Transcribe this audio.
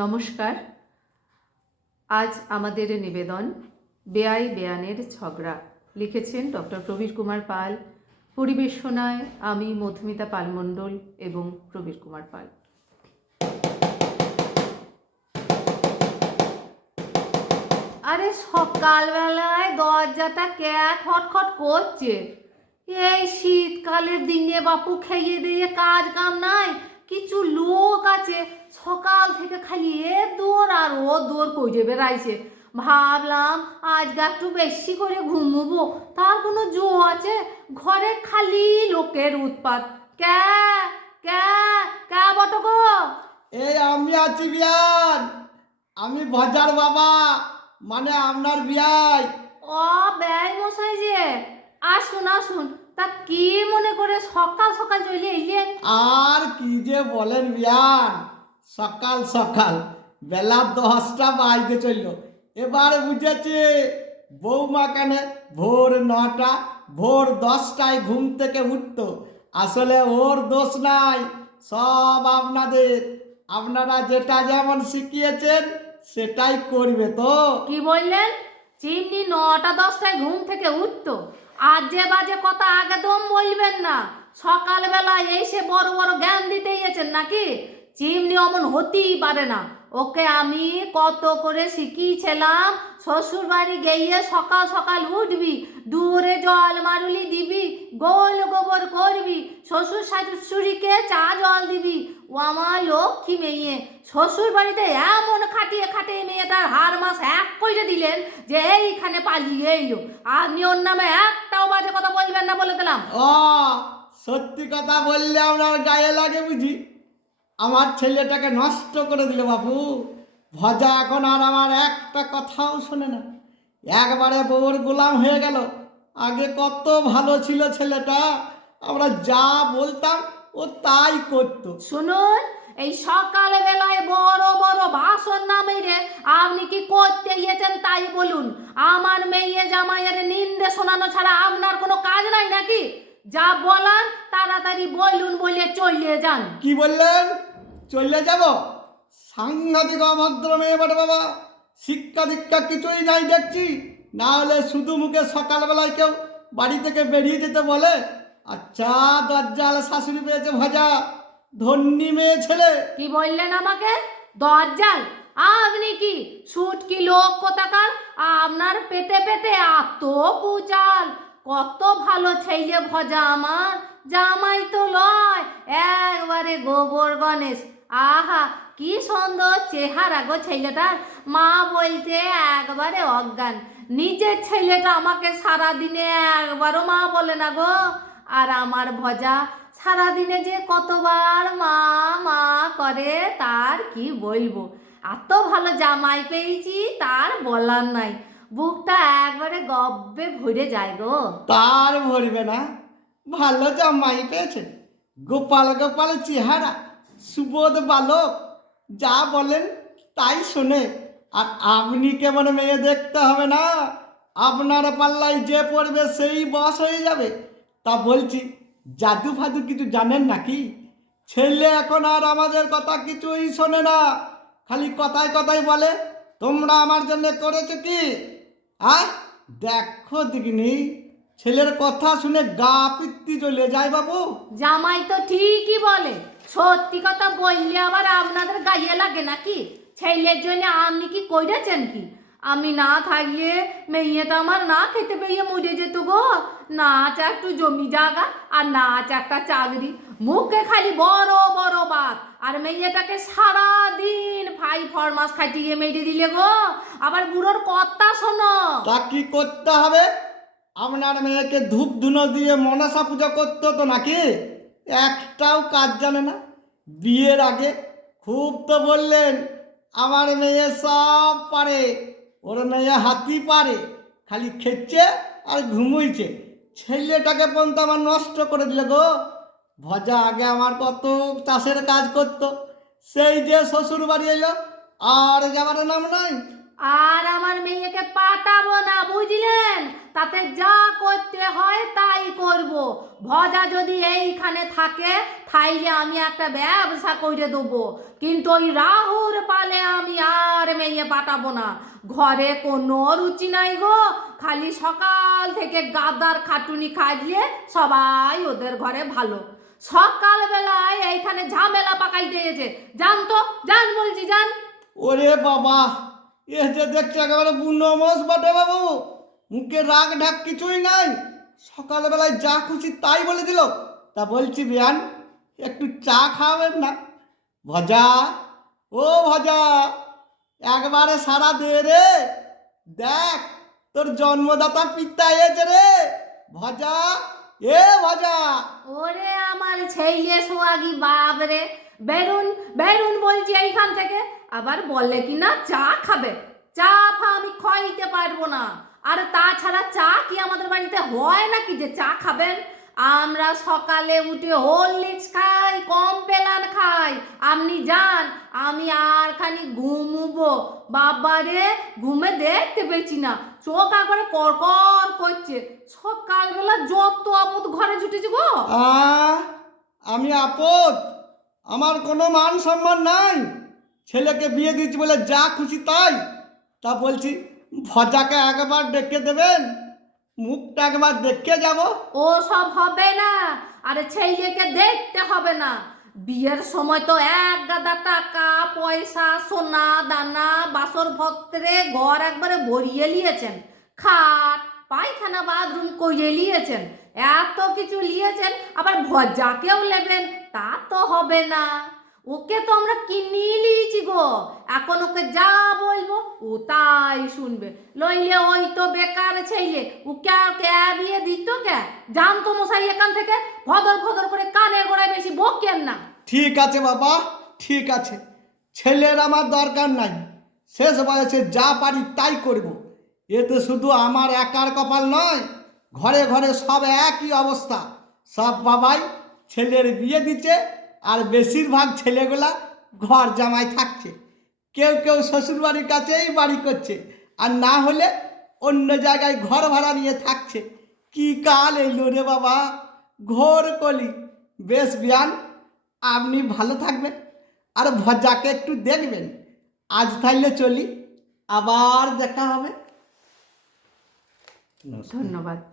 নমস্কার। আজ আমাদের নিবেদন বেআই বেয়ানের ঝগড়া। লিখেছেন ডক্টর প্রবীর কুমার পাল। পরিবেশনায় আমি মধুমিতা পালমণ্ডল এবং প্রবীর কুমার পাল। আরে সকালবেলায় দরজাটা কে খটখট করছে? এই শীতকালের দিনে বাপু খেয়ে দিয়ে কাজ কাম নাই কিছু লোক আছে সকাল থেকে খালি এ দৌড় আর ও দৌড় করে বেড়াইছে? ভাবলাম আজকে একটু বেশি করে ঘুমবো তার কোনো জো আছে? ঘরে খালি লোকের উৎপাত। ক্যা ক্যা ক্যা বটো গো? এই আমি আছি বিয়ান আমি ভজার বাবা মানে আপনার বিয়াই। ও ব্যয় মশাই যে। আসুন আসুন তা কি মনে করে সকাল সকাল চলে এলেন? আর কি যে বলেন বিয়ান সকাল সকাল বেলা দশটা বাজতে চলল। এবার বুঝেছি বৌমা কেন ভোর নটা, ভোর দশটায় ঘুম থেকে উঠতো। আসলে ওর দোষ নাই, সব আপনাদের। আপনারা যেটা যেমন শিখিয়েছেন, সেটাই করবে তো। কি বললেন? চিমনি নটা দশটায় ঘুম থেকে উঠতো, আর যে বাজে কথা একদম বলবেন না। সকালবেলা এসে বড় বড় জ্ঞান দিতে গেছেন নাকি? চিমনি অমন হতেই পারে না। ওকে আমি কত করে শিখিয়েছিলাম শ্বশুর বাড়ি গিয়ে সকাল সকাল উঠবি, দূরে জল মারুলি দিবি, গোল গোবর করবি, শ্বশুর শাশুড়িকে চা জল দিবি। ও আমার লক্ষ্মী মেয়ে। শ্বশুর বাড়িতে এমন খাটিয়ে খাটিয়ে মেয়ে তার হার মাস এক করে দিলেন যে এইখানে পালিয়ে এলো। আপনি ওর নামে একটাও বাজে কথা বলবেন না বলে দিলাম। ও সত্যি কথা বললে আপনার গায়ে লাগে বুঝি? আমার ছেলেটাকে নষ্ট করে দিল বাবু ভজা এখন আর আমার একটা কথাও শোনে না। একবারে বউর গোলাম হয়ে গেল। আগে কত ভালো ছিল ছেলেটা, আমরা যা বলতাম ও তাই করতো। শুনুন, এই সকাল বেলায় বড় বড় ভাষণ না মেরে আপনি কি করতে গিয়েছেন তাই বলুন। আমার মেয়ে জামাইয়ের নিন্দে শোনানো ছাড়া আপনার কোনো কাজ নাই নাকি? যা বলার তাড়াতাড়ি বলুন বলে চলে যান। কি বললেন? চলে যাব? সাংঘাতিক অভদ্র মেয়ে বটে বাবা। শিক্ষা দীক্ষা কিছুই নাই দেখছি। না হলে শুধু মুখে সকালবেলায় কেউ বাড়ি থেকে বেরিয়ে যেতে বলে। আচ্ছা দরজাল শাশুড়ি পেয়েছে ভাজা। ধন্যী মেয়ে ছেলে। কি বললেন আমাকে? দরজাল? আপনি কি সুট কি লোক কোথাকার? আপনার পেটে পেটে এত পুচাল কত ভালো ছেলে ভজা আমার। জামাই তো লয়, একবারে গোবর গণেশ। আহা, কি সুন্দর চেহারা গো ছেলেটার মা বলতে একবারে অজ্ঞান। নিজের ছেলেটা আমাকে সারা দিনে একবারও মা বলে না গো। আর আমার ভজা, সারাদিনে যে কতবার মা মা করে, তার কি বলব? এত ভালো জামাই পেয়েছি, তার বলার নাই। বুকটা একবারে গব্বে ভরে যায় গো। তার ভরবে না। ভালো জামাই পেয়েছে। গোপাল গোপাল চেহারা, সুবোধ বালক, যা বলেন তাই শোনে। আর আপনি কেমন মেয়ে দেখতে হবে না? আপনার পাল্লায় যে পড়বে সেই বস হয়ে যাবে। তা বলছি, জাদু ফাদু কিছু জানেন নাকি? ছেলে এখন আর আমাদের কথা কিছুই শোনে না। খালি কথায় কথায় বলে, তোমরা আমার জন্য করেছ কি? আর দেখো দিগনি ছেলের কথা শুনে গা পিত্তি চলে যায় বাবু। জামাই তো ঠিকই বলে, সত্যি কথা বললে আবার আপনাদের গায়ে লাগে নাকি? ছেলের জন্য আপনি কি কইরেছেন কি? আমি না থাকলে মেয়েটা আমার না খেতে পেয়ে মরে যেত গো। না একটু জমি জায়গা আর না আছে একটা চাকরি। মুখে খালি বড় বড় বাপ। আর মেয়েটাকে সারা দিন ফাই ফরমাস খাটিয়ে মেরে দিলে গো। আবার বুড়োর কথা শোনো। তা কি করতে হবে? আপনার মেয়েকে ধূপ ধুনো দিয়ে মনসা পূজা করতে তো নাকি? একটাও কাজ জানে না। বিয়ের আগে খুব তো বললেন, আমার মেয়ে সব পারে। ওর মেয়ে হাতি পারে, খালি খেচ্ছে আর ঘুমুইছে। ছেলেটাকে পর্যন্ত আমার নষ্ট করে দিলে গো। ভজা আগে আমার কত চাষের কাজ করতো। সেই যে শ্বশুর বাড়ি এলো, আর যাবার নাম নাই। আর আমার মেয়েকে পাঠাবো না, বুঝলেন? তাতে যা করতে হয় তাই করব। ভজা যদি এইখানে থাকে, তাইলে আমি একটা ব্যবসা করে দেবো। কিন্তু ওই রাহুর পালে পাঠাবো না। ঘরে কোনো রুচি নাই গো। খালি সকাল থেকে গাদার খাটুনি খাইলে সবাই ওদের ঘরে ভালো। সকালবেলায় এইখানে ঝামেলা পাকাই দিয়েছে জান তো জান বলছি জান ওরে বাবা, এ যে দেখছ একেবারে বুনো মোষ বটে বাবু। মুখে রাগ ঢাক কিছুই নাই। সকালবেলায় যা খুশি তাই বলে দিল। তা বলছি, বিয়ান, একটু চা খাওয়াবেন না? ভজা? ও ভজা! একবারে সারা দে রে। দেখ, তোর জন্মদাতা পিতা এসে রে। ভজা, এ ভজা। ওরে আমার ছেলে সোয়াগি বাপ রে। বেরুন বেরুন বলছি এইখান থেকে। আবার বললে কি না, চা খাবে। চা ফা আমি খাইতে পারব না। আর তাছাড়া চা কি আমাদের বাড়িতে হয় নাকি যে চা খাবেন? আমরা সকালে উঠে হরলিক্স খাই, কমপ্লেন খাই। আপনি যান আমি আর খানি ঘুমবো। বাবারে ঘুমে দেখতে পেয়েছি না। চোখ একবারে কড়কড় করছে। সকালবেলা যত আপদ ঘরে ছুটেছে গো। আমি আপদ। আমার কোনো মান সম্মান নাই। ছেলেকে বিয়ে দিচ্ছি বলে যা খুশি তাই। তা বলছি ভজাকে একবার ডেকে দেবেন? মুখটা একবার দেখে যাব? ও সব হবে না। আরে ছেলেকে দেখতে হবে না। বিয়ের সময় তো এক গাদা টাকা, পয়সা, সোনা, দানা, বাসর ভক্তরে ঘর একবারে ভরিয়ে নিয়েছেন। খাট, পায়খানা, বাথরুম করিয়ে নিয়েছেন। এত কিছু নিয়েছেন, আবার ভজাকেও নেবেন, তা তো হবে না। ওকে তো আমরা কিনে নিয়েছি গো। এখন ওকে যা বলব, ও তাই শুনবে। লইলে ওই তো বেকার ছেলে ও কে কে বিয়ে দিত কে? জানতো মশাই এখান থেকে? ভদর ভদর করে কানের গোড়ায় বেশি বকেন না। ঠিক আছে বাবা, ঠিক আছে। ছেলের আমার দরকার নাই। শেষ বয়সে যা পারি তাই করব। এতে শুধু আমার একার কপাল নয়, ঘরে ঘরে সব একই অবস্থা। সব বাবাই ছেলের বিয়ে দিচ্ছে আর বেশিরভাগ ছেলেগুলা ঘর জামাই থাকছে। কেউ কেউ শ্বশুরবাড়ির কাছেই বাড়ি করছে আর না হলে অন্য জায়গায় ঘর ভাড়া নিয়ে থাকছে। কি কাল এলো রে বাবা, ঘোর কলি। বেশ বিয়ান আপনি ভালো থাকবেন আর ভজাকে একটু দেখবেন। আজ তাইলে চলি আবার দেখা হবে। ধন্যবাদ।